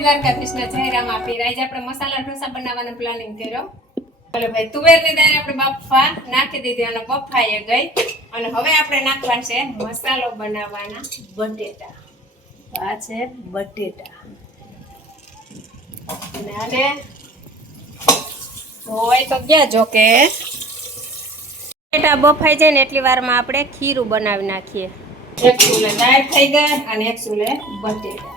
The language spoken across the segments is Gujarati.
દ્વારકાધીશના જય રામાપીર. આજે આપણે મસાલા ઢોસા બનાવવાનો પ્લાનિંગ કર્યો. ચાલો ભાઈ, તુવેરની દાળ આપણે બાફવા નાખી દીધી અને બફાઈ ગઈ. અને હવે આપણે નાખવાનું છે મસાલો બનાવવાના બટેટા. આ છે બટેટા. અને આને હોય તો ગયા જો કે બટેટા બફાઈ જાય ને એટલી વારમાં આપણે ખીરું બનાવી નાખીએ. એક ચૂલે દાળ થઈ ગઈ અને એક ચૂલે બટેટા.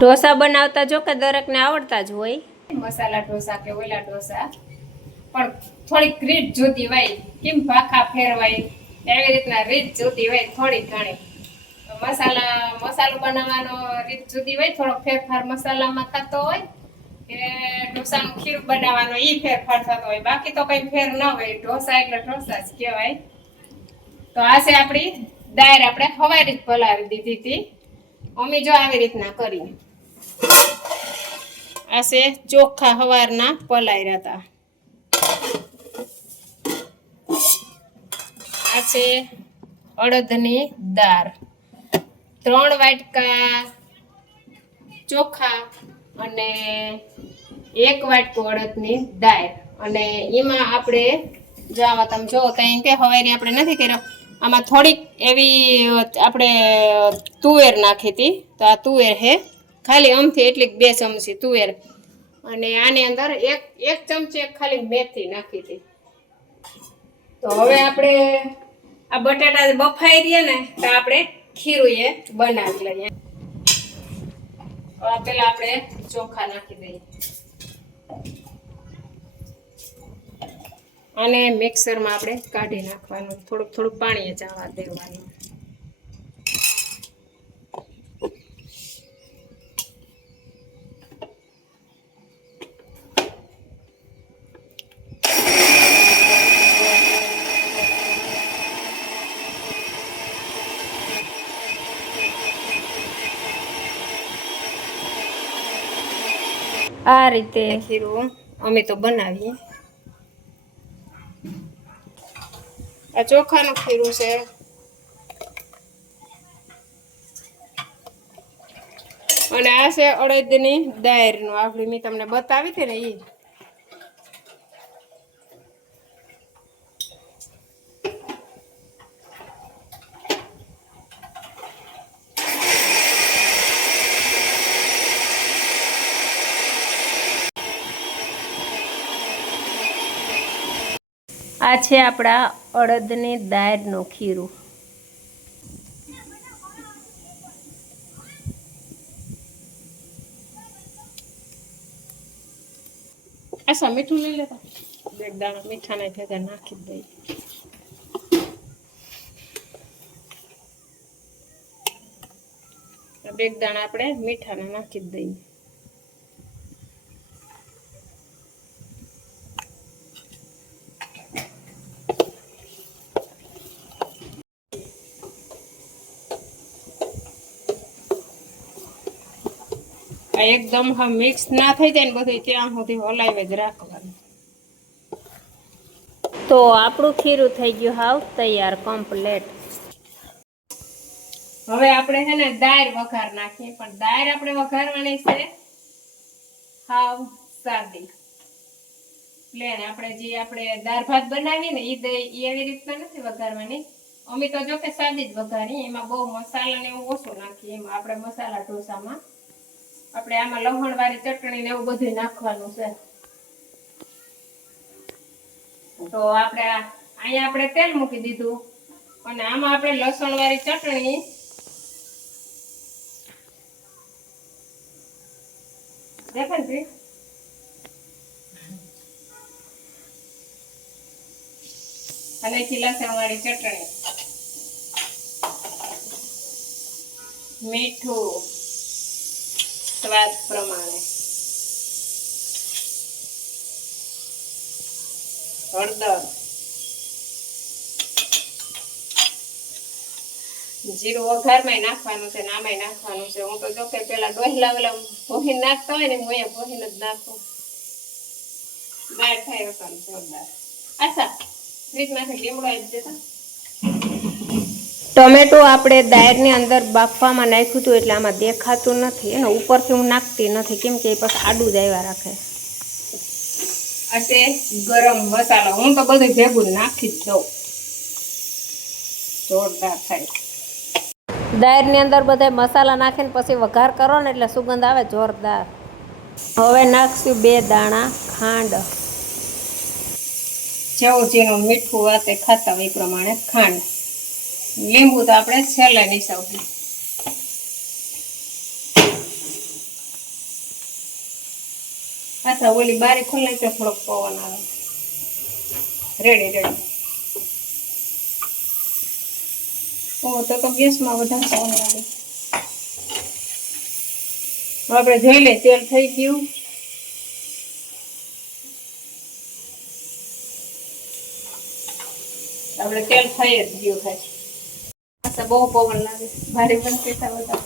ઢોસા બનાવતા જો કે દરેકને આવડતા જ હોય, મસાલા ઢોસા કે ઓલા ઢોસા, પણ થોડીક રીત જોતી હોય, કેમ ભાખા ફેરવાય એવી રીતના રીત જોતી હોય થોડીક ઘણી. મસાલો બનાવવાનો રીત જુદી હોય, થોડો ફેરફાર મસાલામાં થતો હોય કે ઢોસાનું ખીર બનાવવાનો ઈ ફેરફાર થતો હોય, બાકી તો કઈ ફેર ન હોય. ઢોસા એટલે ઢોસા જ કહેવાય. તો આ છે આપણી દાળ. આપણે હવારી જ પલાળી દીધી હતી. અમે જો આવી રીતના કરી. આ છે ચોખા હવારના પલાળ્યા હતા. આ છે અડદની દાળ, 3 વાટકા ચોખા અને 1 વાટકો અડદની દાળ. અને એમાં આપણે જો આમાં તમે જો તો એમ કે હવારી આપણે નથી કર્યો, આમાં થોડીક એવી આપણે તુવેર નાખી હતી. તો આ તુવેર હે ખાલી અમથી એટલી 2 ચમચી તુવેર. અને આની અંદર એક ચમચી ખાલી મેથી નાખી હતી. તો હવે આપણે આ બટાટા બફાઈ રહ્યા ને તો આપણે ખીરું એ બનાવી લઈએ. પેલા આપણે ચોખા નાખી દઈએ અને મિક્સરમાં આપણે કાઢી નાખવાનું. થોડુંક પાણી જવા દેવાનું. આ રીતે ખીરું અમે તો બનાવીએ. આ ચોખાનું ખીરું છે. અને આ છે અડદની દાળનું. આપણે મેં તમને બતાવી હતી ને એ. આ છે આપણા અડદની દાળનું ખીરું. આસા મીઠું લઈ લેતા, 2 દાણા મીઠાના ભેગા નાખી દઈએ. આ 2 દાણા આપણે મીઠાના નાખી દઈએ. એકદમ મિક્સ ના થઈ જાય ને બધું, ત્યાં સુધી હલાવી જ રાખવાનું. તો આપણું ખીરું થઈ ગયું હાવ તૈયાર, કમ્પ્લીટ. હવે આપણે છે ને દાળ વઘાર નાખીએ. પણ દાળ આપણે વઘારવાની છે હાવ સાદી પ્લેન. આપણે જે દાળ ભાત બનાવીએ ને એવી રીતના નથી વઘારવાની. અમે તો જો કે સાદી જ વઘારી. એમાં બહુ મસાલા ને એવું ઓછું નાખીએ. એમાં આપણે મસાલા ઢોસામાં આપણે આમાં લહણ વાળી ચટણી ને એવું બધું નાખવાનું છે. તો અહીંયા આપણે તેલ મૂકી દીધું અને આમાં આપણે લસણ વાળી ચટણી દેખાય ને અને લસણ વાળી ચટણી, મીઠું સ્વાદ પ્રમાણે, હળદર, જીરું વઘારમાં નાખવાનું છે ને આમાંય નાખવાનું છે. હું તો જો કે પેલા ડોહલા ભોહીને નાખતા હોય ને હું અહીંયા ભોહીને જ નાખું. દાળ થાય જોરદાર. આશા ફ્રીજમાંથી લીમડો આપી દેતા. ટમેટો આપણે દાળની અંદર બાફવામાં નાખ્યું હતું એટલે આમાં દેખાતું નથી. એને ઉપરથી હું નાખતી નથી કેમ કે એ પછી આડું જ આવ્યા રાખે. આ છે ગરમ મસાલો. હું તો બધું ભેગું નાખી જ દઉં. જોરદાર થાય. દાળની અંદર બધા મસાલા નાખીને પછી વઘાર કરો ને એટલે સુગંધ આવે જોરદાર. હવે નાખશું 2 દાણા ખાંડ. જેવું જેનું મીઠું વાતે ખાતા હોય એ પ્રમાણે ખાંડ. લીંબુ તો આપણે છેલ્લે નીસાવશું. પાછા ઓલી બારી ખોલે તો થોડોક પવન આવે. રેડી. તો ગેસમાં વધારે પવન લાગે. આપણે જોઈ લે તેલ થઈ ગયું. આપણે તેલ થઈ જ ગયું ખાય. પાછા બહુ પવન લાગે. ભારે બંધ કરતા બધા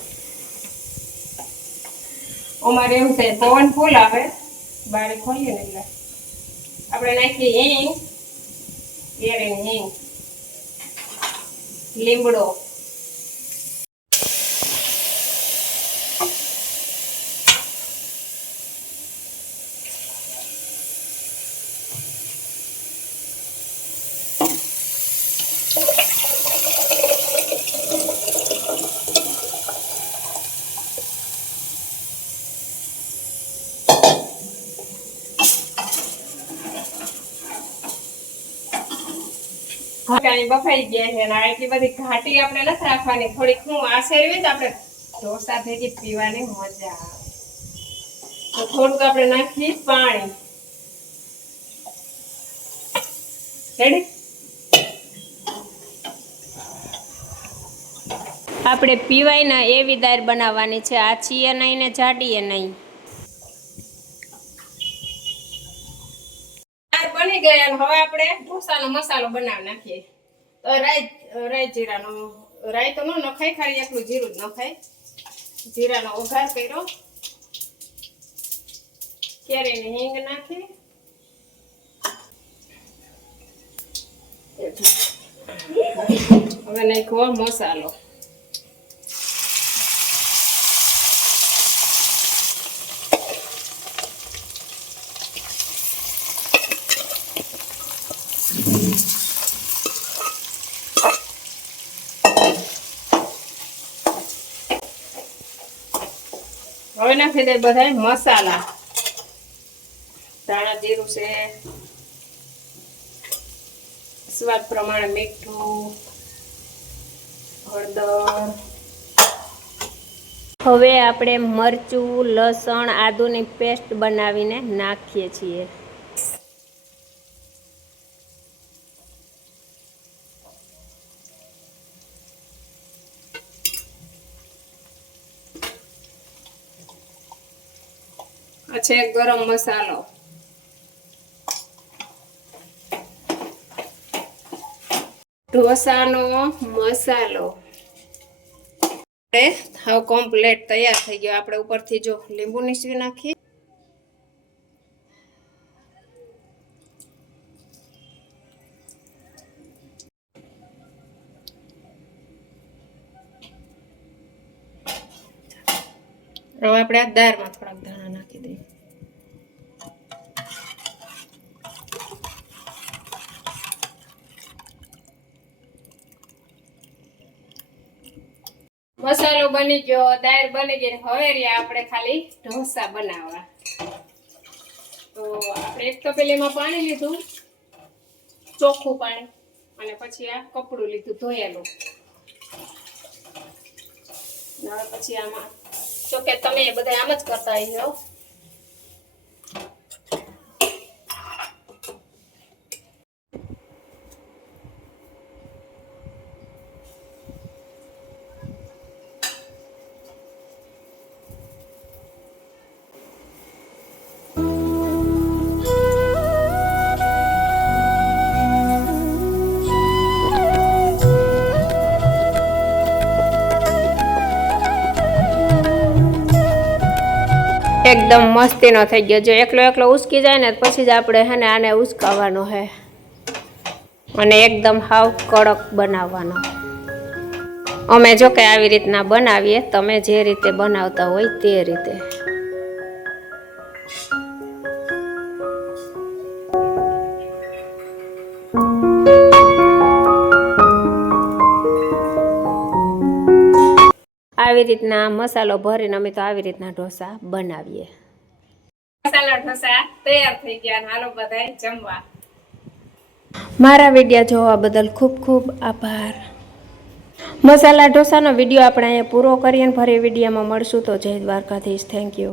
અમારે એવું થાય પવન ફૂલ આવે બારી ખોલીએ ને એટલે આપણે નાખીએ હિંગ, હિંગ, લીમડો, બફાઈ ગયા છે. એટલી બધી ઘાટી આપણે નથી રાખવાની. થોડીક હું આશેરવી તો આપણે ઢોસા ભેગી પીવાની મજા આવે. તો થોડુંક આપણે નાખી પાણી. રેડી. આપણે પીવાય ના એવી દાળ બનાવવાની છે. આછી એ નહીં ને જાડી એ નહીં. બની ગયા. હવે આપણે ઢોસાનો મસાલો બનાવી નાખીએ. તો રાઈ જીરાનો રાઈ તો ન નખાય, ખાલી એટલું જીરું જ નખાય. જીરાનો વઘાર કર્યો. કેરીની હિંગ નાખી. હવે નાખ્યો મસાલો. હવે નાખી દે બધા મસાલા. ધાણા જીરું છે, સ્વાદ પ્રમાણે મીઠું, હળદર. હવે આપણે મરચું, લસણ, આદુની પેસ્ટ બનાવીને નાખીએ છીએ. આ છે ગરમ મસાલો. ઢોસાનો મસાલો હવે કમ્પ્લીટ તૈયાર થઈ ગયો. આપણે ઉપરથી જો લીંબુ નીચવી નાખીએ. હવે આપણે આ દાળમાં થોડાક દાણા નાખી દઈએ. મસાલો બની ગયો, દાળ બની ગઈ. હવે રહ્યા આપણે ખાલી ઢોસા બનાવવા. તો આપણે એક તપેલીમાં પાણી લીધું, ચોખ્ખું પાણી, અને પછી આ કપડું લીધું ધોયેલું. હવે પછી આમાં જોકે તમે બધા આમ જ કરતા હોય. એકદમ મસ્તીનો થઈ ગયો. જો એકલો ઉસકી જાય ને પછી જ આપણે હે ને આને ઉસકાવવાનો હે. અને એકદમ હાવ કડક બનાવવાનો. અમે જો કે આવી રીતના બનાવીએ, તમે જે રીતે બનાવતા હોય તે રીતે. આવી રીતના મસાલો ભરીને અમે તો આવી રીતના ઢોસા બનાવીએ. મસાલા ઢોસા તૈયાર થઈ ગયા. હાલો બધાય જમવા. મારા વિડીયો જોવા બદલ ખૂબ ખૂબ આભાર. મસાલા ઢોસાનો વિડીયો આપણે અહીંયા પૂરો કરીએ અને ફરી વિડીયોમાં મળશું. તો જય દ્વારકાધીશ. Thank you.